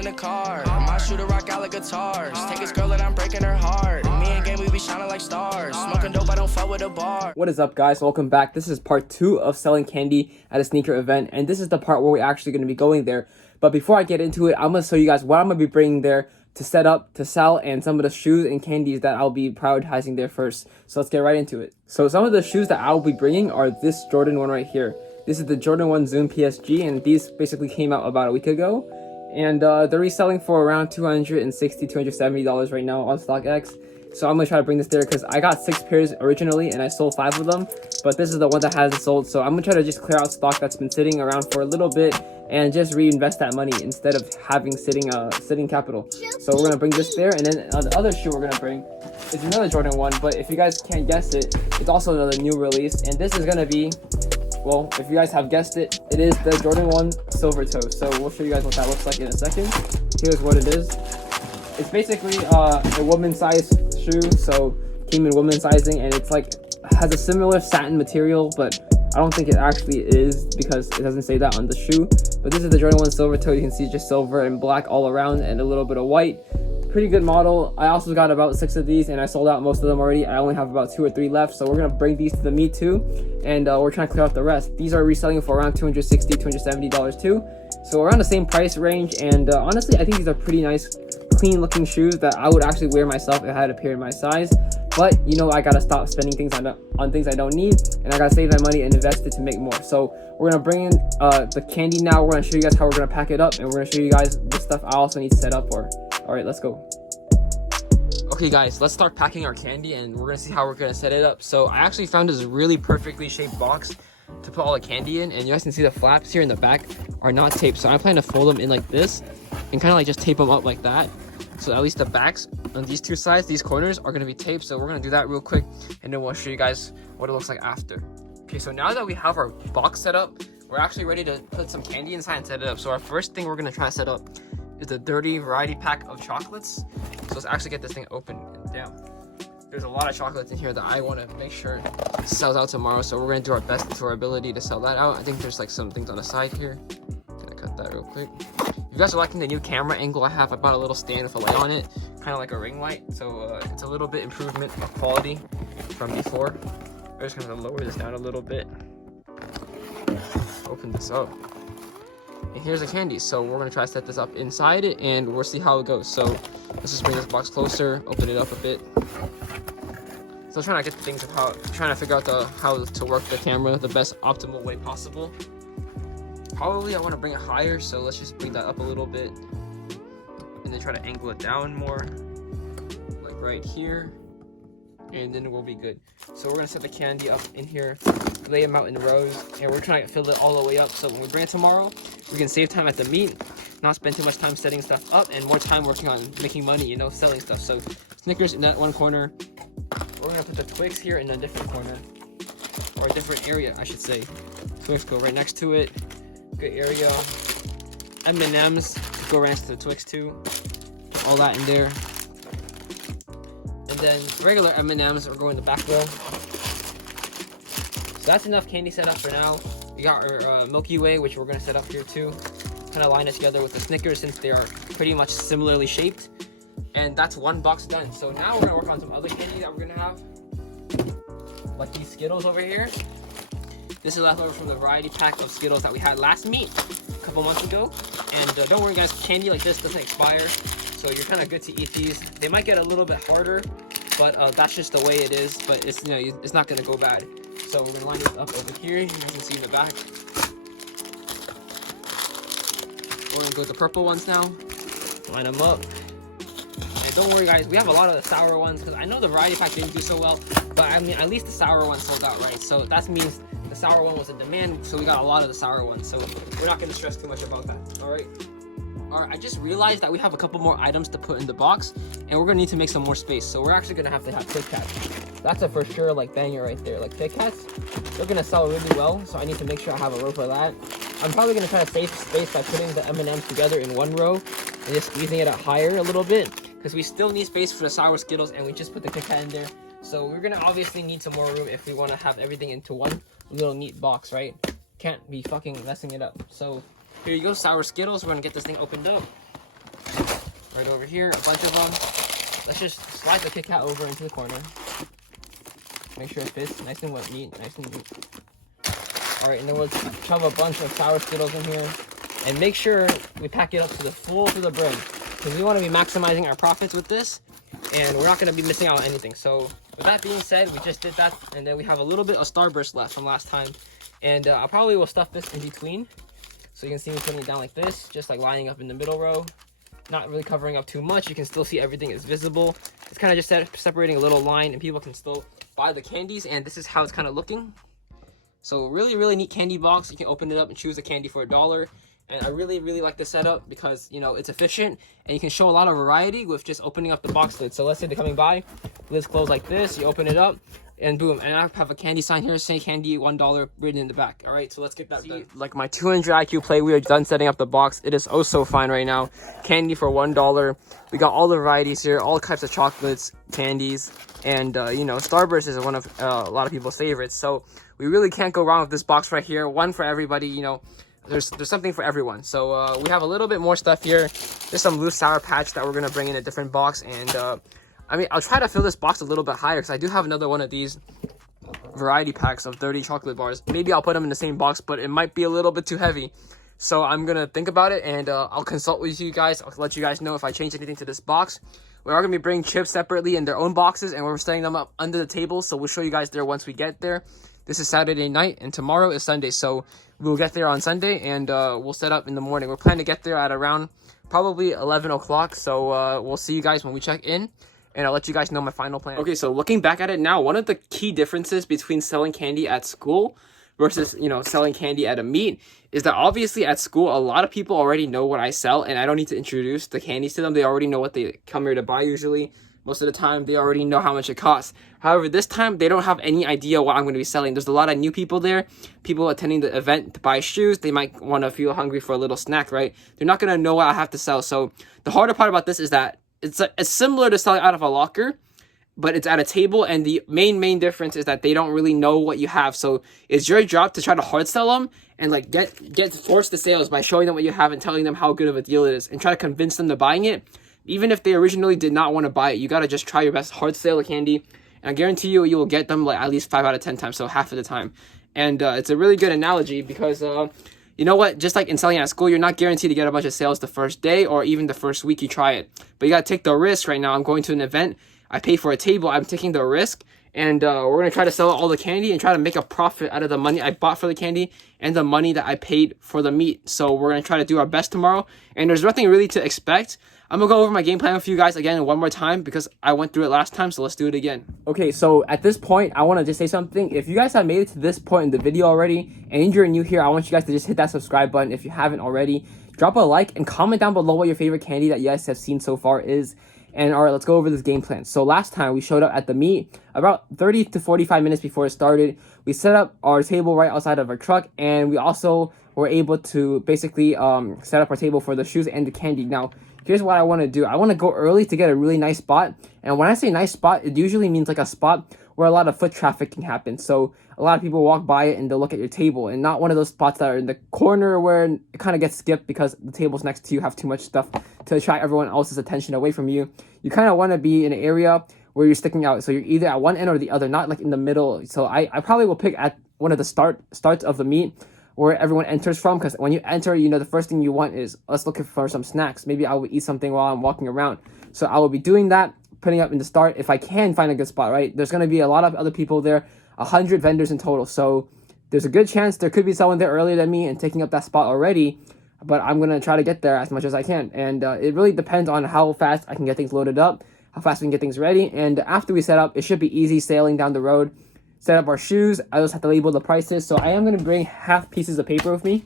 in the car. My shooter rock out like guitars. Take his girl and I'm breaking her heart. Me and game, we be shining like stars. Smoking dope, I don't fuck with a bar. What is up, guys? Welcome back. This is part 2 of selling candy at a sneaker event, and this is the part where we're actually going to be going there. But before I get into it, I'm going to show you guys what I'm going to be bringing there to set up, to sell, and some of the shoes and candies that I'll be prioritizing there first. So let's get right into it. So some of the shoes that I'll be bringing are this Jordan one right here. This is the Jordan One Zoom Psg, and these basically came out about a week ago. And they're reselling for around $260, $270 right now on StockX. So I'm going to try to bring this there because I got 6 pairs originally and I sold 5 of them. But this is the one that hasn't sold. So I'm going to try to just clear out stock that's been sitting around for a little bit and just reinvest that money instead of having sitting capital. So we're going to bring this there. And then the other shoe we're going to bring is another Jordan 1. But if you guys can't guess it, it's also another new release. And this is going to be, well, if you guys have guessed it, it is the Jordan 1 Silver Toe. So we'll show you guys what that looks like in a second. Here's what it is. It's basically a woman's size shoe, so came in women's sizing, and it's like has a similar satin material, but I don't think it actually is because it doesn't say that on the shoe. But this is the Jordan 1 Silver Toe. You can see just silver and black all around and a little bit of white. Pretty good model. I also got about 6 of these and I sold out most of them already. I only have about 2 or 3 left, so we're gonna bring these to the meet too, and we're trying to clear out the rest. These are reselling for around $260, $270 too, so around the same price range. And honestly, I think these are pretty nice, clean looking shoes that I would actually wear myself if I had a pair in my size. But you know, I gotta stop spending things on things I don't need, and I gotta save my money and invest it to make more. So we're gonna bring in the candy now. We're gonna show you guys how we're gonna pack it up, and we're gonna show you guys the stuff I also need to set up for. All right, let's go. Okay guys, let's start packing our candy and we're gonna see how we're gonna set it up. So I actually found this really perfectly shaped box to put all the candy in, and you guys can see the flaps here in the back are not taped. So I plan to fold them in like this and kind of like just tape them up like that. So at least the backs on these 2 sides, these corners are gonna be taped. So we're gonna do that real quick and then we'll show you guys what it looks like after. Okay, so now that we have our box set up, we're actually ready to put some candy inside and set it up. So our first thing we're gonna try to set up is the dirty variety pack of chocolates. So let's actually get this thing open and down. There's a lot of chocolates in here that I want to make sure sells out tomorrow, so we're going to do our best to our ability to sell that out. I think there's like some things on the side here. Gonna cut that real quick. If you guys are liking the new camera angle I have, I bought a little stand with a light on it, kind of like a ring light, so it's a little bit improvement of quality from before. I'm just going to lower this down a little bit. Open this up. And here's the candy. So we're gonna try to set this up inside it and we'll see how it goes. So let's just bring this box closer, open it up a bit. So trying to get the things of trying to figure out how to work the camera the best optimal way possible. Probably I want to bring it higher, so let's just bring that up a little bit and then try to angle it down more, like right here, and then we'll be good. So we're gonna set the candy up in here, lay them out in rows, and we're trying to fill it all the way up so when we bring it tomorrow, we can save time at the meet, not spend too much time setting stuff up, and more time working on making money, you know, selling stuff. So Snickers in that one corner. We're gonna put the Twix here in a different corner, or a different area, I should say. Twix go right next to it. Good area. M&Ms go right next to the Twix too. Put all that in there. And then regular M&Ms are going in the back row. So that's enough candy set up for now. We got our Milky Way, which we're gonna set up here too. Kind of line it together with the Snickers since they are pretty much similarly shaped. And that's one box done. So now we're gonna work on some other candy that we're gonna have, like these Skittles over here. This is leftover from the variety pack of Skittles that we had last meet a couple months ago. And don't worry guys, candy like this doesn't expire, so you're kind of good to eat these. They might get a little bit harder, but that's just the way it is. But it's, you know, it's not gonna go bad. So we're gonna line this up over here. You can see in the back. We're gonna go with the purple ones now. Line them up. And don't worry guys, we have a lot of the sour ones because I know the variety pack didn't do so well, but I mean at least the sour one sold out, right? So that means the sour one was in demand, so we got a lot of the sour ones. So we're not gonna stress too much about that. All right. I just realized that we have a couple more items to put in the box, and we're gonna need to make some more space. So we're actually gonna have to have Kit Kats. That's a for sure like banger right there. Like Kit Kats, they're gonna sell really well, so I need to make sure I have a row for that. I'm probably gonna try to save space by putting the M&Ms together in one row and just squeezing it out higher a little bit, because we still need space for the sour Skittles, and we just put the Kit Kat in there. So we're gonna obviously need some more room if we want to have everything into one little neat box, right? Can't be fucking messing it up. So here you go, sour Skittles. We're gonna get this thing opened up. right over here, a bunch of them. Let's just slide the Kit Kat over into the corner. Make sure it fits nice and neat, nice and neat. All right, and then we'll shove a bunch of sour Skittles in here, and make sure we pack it up to the full to the brim, because we want to be maximizing our profits with this, and we're not going to be missing out on anything. So with that being said, we just did that, and then we have a little bit of Starburst left from last time, and I probably will stuff this in between. So you can see me putting it down like this, just like lining up in the middle row. Not really covering up too much. You can still see everything is visible. It's kind of just separating a little line, and people can still buy the candies, and this is how it's kind of looking. So really, really neat candy box. You can open it up and choose a candy for $1. And I really, really like this setup because, you know, it's efficient, and you can show a lot of variety with just opening up the box lid. So let's say they're coming by, lids closed like this, you open it up, and boom, and I have a candy sign here saying candy $1 written in the back. All right, so let's get that done. Like my 200 IQ play, we are done setting up the box. It is oh so fine right now. Candy for $1. We got all the varieties here, all types of chocolates, candies, and you know, Starburst is one of a lot of people's favorites. So we really can't go wrong with this box right here. One for everybody, you know. There's something for everyone. So we have a little bit more stuff here. There's some loose Sour Patch that we're gonna bring in a different box, and I mean, I'll try to fill this box a little bit higher because I do have another one of these variety packs of 30 chocolate bars. Maybe I'll put them in the same box, but it might be a little bit too heavy. So I'm gonna think about it, and I'll consult with you guys. I'll let you guys know if I change anything to this box. We are gonna be bringing chips separately in their own boxes, and we're setting them up under the table. So we'll show you guys there once we get there. This is Saturday night, and tomorrow is Sunday. So we'll get there on Sunday, and we'll set up in the morning. We're planning to get there at around probably 11 o'clock. So we'll see you guys when we check in, and I'll let you guys know my final plan. Okay, so looking back at it now, one of the key differences between selling candy at school versus, you know, selling candy at a meet is that obviously at school, a lot of people already know what I sell, and I don't need to introduce the candies to them. They already know what they come here to buy usually. Most of the time, they already know how much it costs. However, this time, they don't have any idea what I'm going to be selling. There's a lot of new people there, people attending the event to buy shoes. They might want to feel hungry for a little snack, right? They're not going to know what I have to sell. So the harder part about this is that it's similar to selling out of a locker, but it's at a table, and the main difference is that they don't really know what you have. So it's your job to try to hard sell them and like force the sales by showing them what you have and telling them how good of a deal it is, and try to convince them to buying it. Even if they originally did not want to buy it, you got to just try your best, hard sell the candy, and I guarantee you will get them like at least 5 out of 10 times, so half of the time. And it's a really good analogy because you know what, just like in selling at school, you're not guaranteed to get a bunch of sales the first day or even the first week you try it, but you got to take the risk. Right now I'm going to an event, I pay for a table, I'm taking the risk, and we're going to try to sell all the candy and try to make a profit out of the money I bought for the candy and the money that I paid for the meat. So we're going to try to do our best tomorrow, and there's nothing really to expect. I'm going to go over my game plan with you guys again one more time because I went through it last time, so let's do it again. Okay, so at this point, I want to just say something. If you guys have made it to this point in the video already, and you're new here, I want you guys to just hit that subscribe button if you haven't already. Drop a like and comment down below what your favorite candy that you guys have seen so far is. And all right, let's go over this game plan. So last time we showed up at the meet about 30 to 45 minutes before it started. We set up our table right outside of our truck, and we also were able to basically set up our table for the shoes and the candy. Now, here's what I want to do. I want to go early to get a really nice spot. And when I say nice spot, it usually means like a spot where a lot of foot traffic can happen. So a lot of people walk by it and they'll look at your table, and not one of those spots that are in the corner where it kind of gets skipped because the tables next to you have too much stuff to attract everyone else's attention away from you. You kind of want to be in an area where you're sticking out. So you're either at one end or the other, not like in the middle. So I probably will pick at one of the starts of the meet where everyone enters from, because when you enter, you know, the first thing you want is, let's look for some snacks. Maybe I will eat something while I'm walking around. So I will be doing that, putting up in the start if I can find a good spot, right? There's going to be a lot of other people there, 100 vendors in total. So there's a good chance there could be someone there earlier than me and taking up that spot already, but I'm going to try to get there as much as I can. And it really depends on how fast I can get things loaded up, how fast we can get things ready. And after we set up, it should be easy sailing down the road. Set up our shoes. I just have to label the prices. So I am going to bring half pieces of paper with me,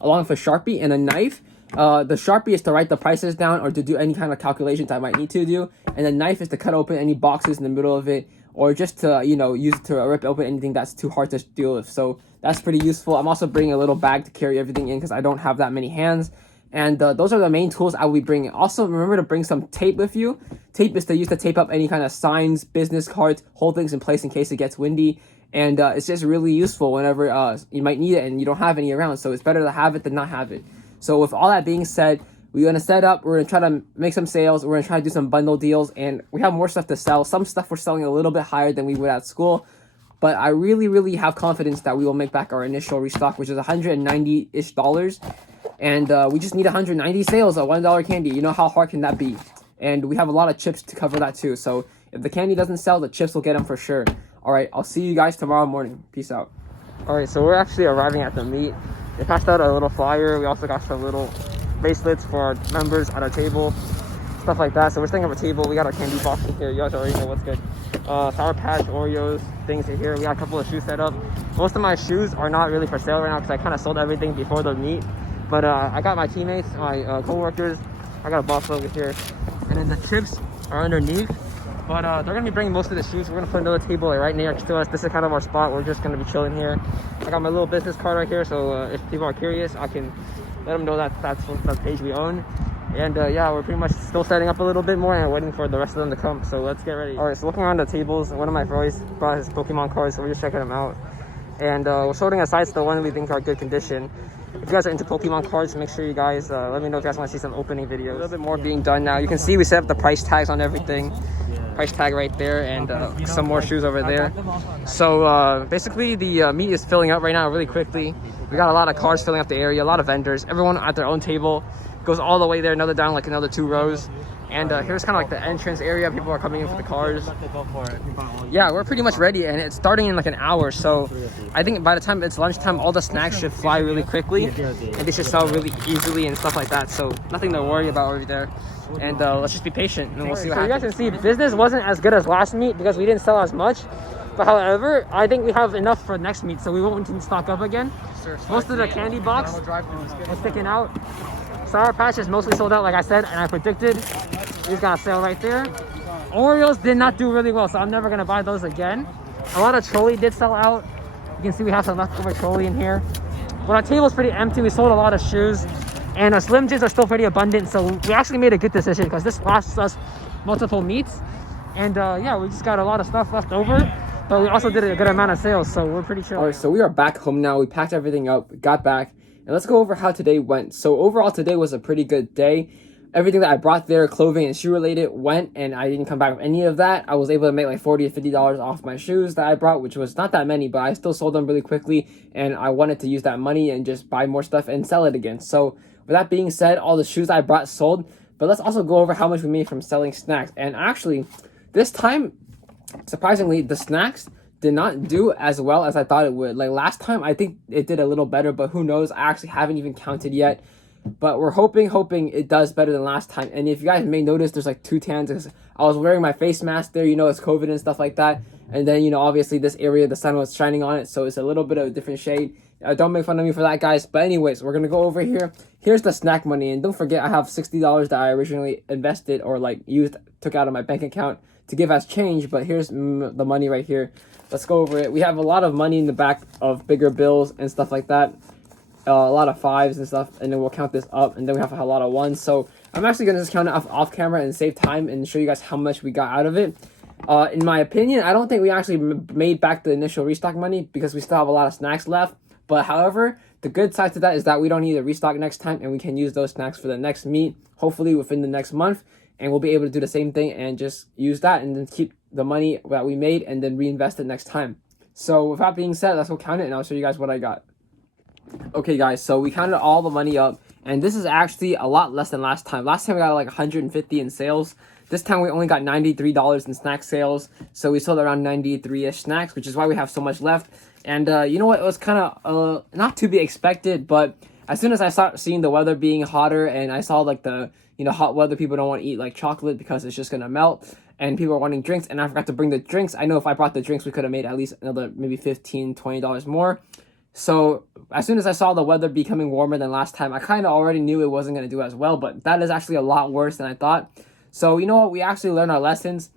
along with a Sharpie and a knife. The Sharpie is to write the prices down or to do any kind of calculations I might need to do. And the knife is to cut open any boxes in the middle of it, or just to, you know, use it to rip open anything that's too hard to deal with. So that's pretty useful. I'm also bringing a little bag to carry everything in because I don't have that many hands. And those are the main tools I will be bringing. Also, remember to bring some tape with you. Tape is to use to tape up any kind of signs, business cards, hold things in place in case it gets windy. And it's just really useful whenever you might need it and you don't have any around. So it's better to have it than not have it. So with all that being said, We're going to set up, we're going to try to make some sales, we're going to try to do some bundle deals, and we have more stuff to sell. Some stuff we're selling a little bit higher than we would at school, but I really have confidence that we will make back our initial restock, which is $190-ish. And we just need 190 sales of $1 candy. You know how hard can that be? And we have a lot of chips to cover that too. So if the candy doesn't sell, the chips will get them for sure. All right, I'll see you guys tomorrow morning. Peace out. All right, so we're actually arriving at the meet. They passed out a little flyer. We also got some little bracelets for our members at our table, stuff like that. So we're setting up a table. We got our candy box in here. You guys already know what's good. Sour Patch, Oreos, things in here. We got a couple of shoes set up. Most of my shoes are not really for sale right now because I kind of sold everything before the meet. But I got my teammates, my co-workers. I got a box over here. And then the chips are underneath. But they're going to be bringing most of the shoes. We're going to put another table right next to us. This is kind of our spot. We're just going to be chilling here. I got my little business card right here. So if people are curious, I can let them know that that's the page we own. And yeah, we're pretty much still setting up a little bit more and waiting for the rest of them to come. So let's get ready. All right, so looking around the tables, one of my boys brought his Pokemon cards. So we're just checking them out. And we're sorting aside the one we think are good condition. If you guys are into Pokemon cards, make sure you guys let me know if you guys want to see some opening videos. A little bit more being done now. You can see we set up the price tags on everything. Price tag right there, and some more shoes over there. So basically the meet is filling up right now really quickly. We got a lot of cars filling up the area, a lot of vendors, everyone at their own table. Goes all the way there, another down like another 2 rows. And here's kind of like the entrance area. People are coming in for the cars. Yeah, we're pretty much ready, and it's starting in like an hour. So I think by the time it's lunchtime, all the snacks should fly really quickly, and they should sell really easily and stuff like that. So nothing to worry about over there. And let's just be patient, and we'll see what happens. You guys can see business wasn't as good as last meet because we didn't sell as much. But however, I think we have enough for next meet, so we won't need to stock up again. Most of the candy box was sticking out. Sour Patch is mostly sold out, like I said, and I predicted. He's got a sale right there. Oreos did not do really well, so I'm never gonna buy those again. A lot of Trolley did sell out. You can see we have some leftover Trolley in here. But our table's pretty empty. We sold a lot of shoes, and our Slim Jims are still pretty abundant. So we actually made a good decision because this lasts us multiple meets. And yeah, we just got a lot of stuff left over, but we also did a good amount of sales, so we're pretty chill. All right, so we are back home now. We packed everything up, got back, and let's go over how today went. So overall, today was a pretty good day. Everything that I brought there, clothing and shoe related, went, and I didn't come back with any of that. I was able to make like $40 to $50 off my shoes that I brought, which was not that many, but I still sold them really quickly, and I wanted to use that money and just buy more stuff and sell it again. So with that being said, all the shoes I brought sold, but let's also go over how much we made from selling snacks. And actually, this time, surprisingly, the snacks did not do as well as I thought it would. Like last time, I think it did a little better, but who knows? I actually haven't even counted yet. But we're hoping it does better than last time. And if you guys may notice, there's like 2 tans. I was wearing my face mask there, you know, it's COVID and stuff like that. And then, you know, obviously this area, the sun was shining on it, so it's a little bit of a different shade. Don't make fun of me for that, guys. But anyways, we're going to go over here. Here's the snack money. And don't forget, I have $60 that I originally invested or like took out of my bank account to give as change. But here's the money right here. Let's go over it. We have a lot of money in the back of bigger bills and stuff like that. A lot of 5s and stuff, and then we'll count this up, and then we have a lot of 1s. So I'm actually going to just count it off camera and save time and show you guys how much we got out of it. In my opinion, I don't think we actually made back the initial restock money because we still have a lot of snacks left. But however, the good side to that is that we don't need to restock next time, and we can use those snacks for the next meet, hopefully within the next month, and we'll be able to do the same thing and just use that and then keep the money that we made and then reinvest it next time. So with that being said, let's go count it, and I'll show you guys what I got. Okay guys, so we counted all the money up, and this is actually a lot less than last time. Last time we got like 150 in sales. This time we only got $93 in snack sales, so we sold around 93-ish snacks, which is why we have so much left. And you know what, it was kind of not to be expected, but as soon as I started seeing the weather being hotter, and I saw like the, you know, hot weather, people don't want to eat like chocolate because it's just gonna melt, and people are wanting drinks, and I forgot to bring the drinks. I know if I brought the drinks, we could have made at least another maybe $15-$20 more. So as soon as I saw the weather becoming warmer than last time, I kind of already knew it wasn't going to do as well, but that is actually a lot worse than I thought. So you know what, we actually learned our lessons.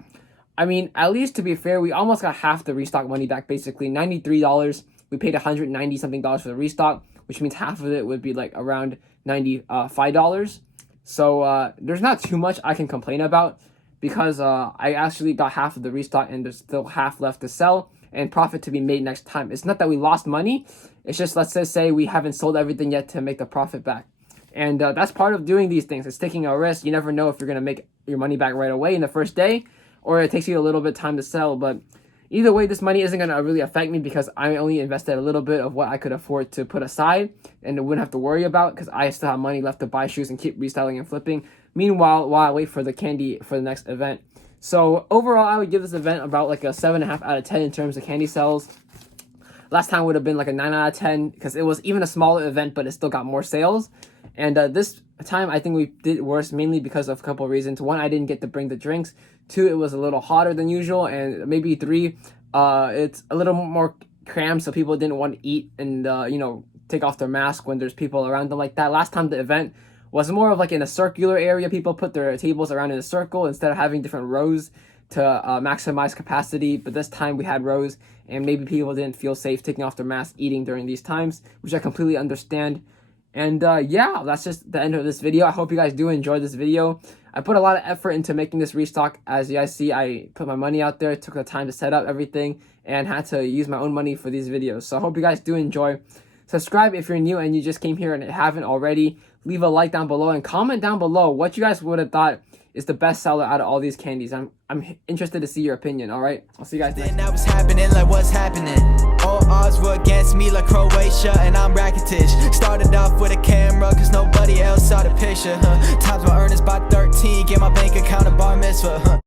I mean, at least to be fair, we almost got half the restock money back, basically $93. We paid $190 something for the restock, which means half of it would be like around $95. So there's not too much I can complain about because I actually got half of the restock and there's still half left to sell and profit to be made next time. It's not that we lost money. It's just, let's just say we haven't sold everything yet to make the profit back. And that's part of doing these things. It's taking a risk. You never know if you're going to make your money back right away in the first day, or it takes you a little bit of time to sell. But either way, this money isn't going to really affect me because I only invested a little bit of what I could afford to put aside and wouldn't have to worry about, because I still have money left to buy shoes and keep reselling and flipping. Meanwhile, while I wait for the candy for the next event. So overall, I would give this event about like a 7.5 out of 10 in terms of candy sales. Last time would have been like a 9 out of 10 because it was even a smaller event, but it still got more sales. And this time, I think we did worse mainly because of a couple of reasons. One, I didn't get to bring the drinks. Two, it was a little hotter than usual. And maybe three, it's a little more crammed, so people didn't want to eat and, take off their mask when there's people around them like that. Last time the event was more of like in a circular area. People put their tables around in a circle instead of having different rows to maximize capacity. But this time we had rows, and maybe people didn't feel safe taking off their mask eating during these times, which I completely understand. And yeah, that's just the end of this video. I hope you guys do enjoy this video. I put a lot of effort into making this restock. As you guys see, I put my money out there, took the time to set up everything, and had to use my own money for these videos. So I hope you guys do enjoy. Subscribe if you're new and you just came here and haven't already. Leave a like down below and comment down below what you guys would have thought is the best seller out of all these candies. I'm interested to see your opinion. All right, I'll see you guys next time. That was happening, like what's happening? All odds were against me, like Croatia, and I'm racketish. Started off with a camera, cause nobody else saw the picture. Times my earnings by 13, get my bank account a bar mitzvah.